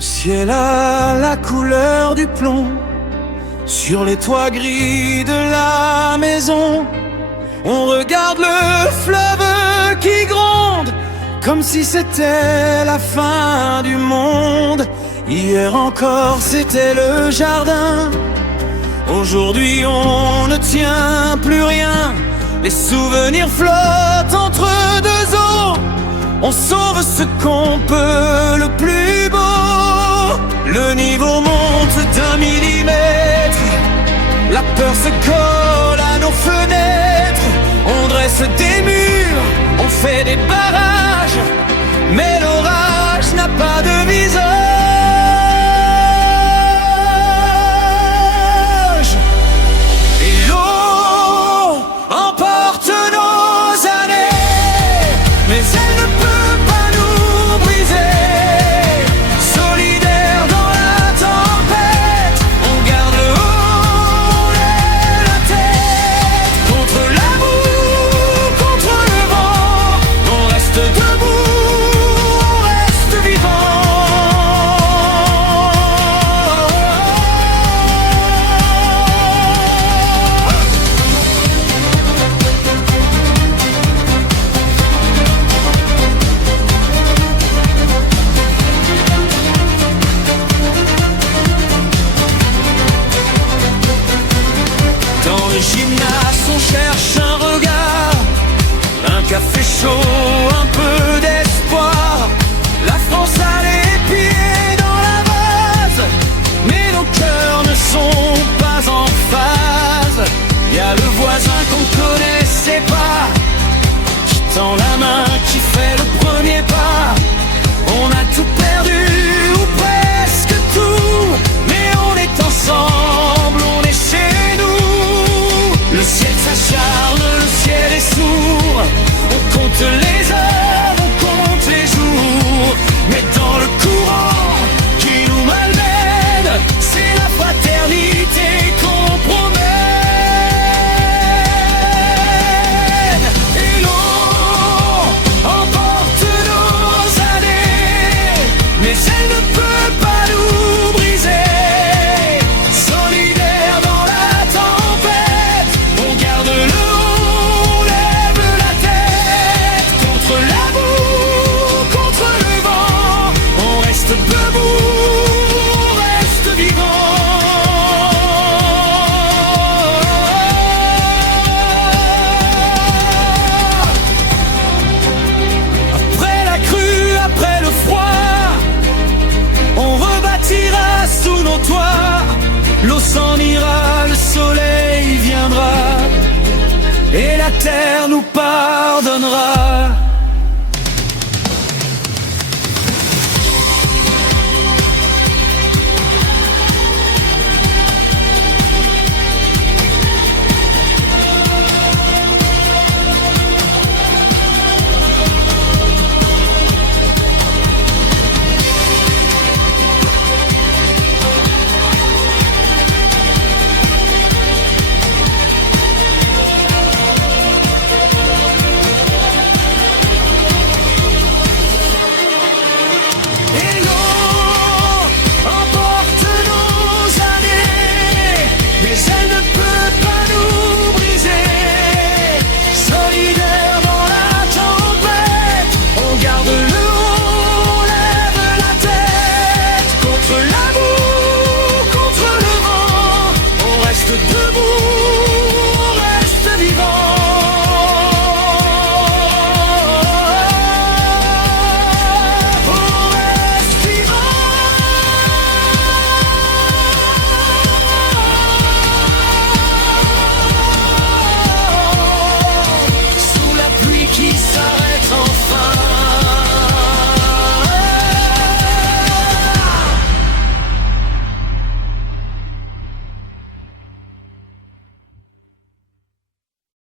Le ciel a la couleur du plomb. Sur les toits gris de la maison, on regarde le fleuve qui gronde, comme si c'était la fin du monde. Hier encore c'était le jardin, aujourd'hui on ne tient plus rien. Les souvenirs flottent entre deux eaux, on sauve ce qu'on peut le plus beau. Le niveau monte d'1 millimètre, la peur se colle à nos fenêtres. On dresse des murs, on fait des barrages, mais l'orage n'a pas de visage. Et l'eau emporte nos années, mais elle ne peut pas nous briser. Solidaires dans la tempête, on garde le haut, on lève la tête. Contre la boue, contre le vent, on reste debout, on reste vivant. Dans le gymnase, on cherche un regard, un café chaud, un peu d'espoir. La France a les pieds dans la vase, mais nos cœurs ne sont pas en phase. Y a le voisin qu'on connaissait pas, qui tend la main, qui fait le premier pas. On a tout perdu, ou presque tout, mais on est ensemble, on est chez nous. Le ciel s'acharne, le ciel est sourd, on compte les heures, on compte les jours. Mais dans le courant qui nous malmène, c'est la fraternité qu'on promène. Et l'eau emporte nos années, mais elle ne peut pas nous briser. Solidaires dans la tempête, on garde le haut, on lève la tête. Contre la boue, contre le vent, on reste debout, on reste vivant. Après la crue, après le froid, on rebâtira sous nos toits. L'eau s'en ira, le soleil viendra, et la terre nous pardonnera.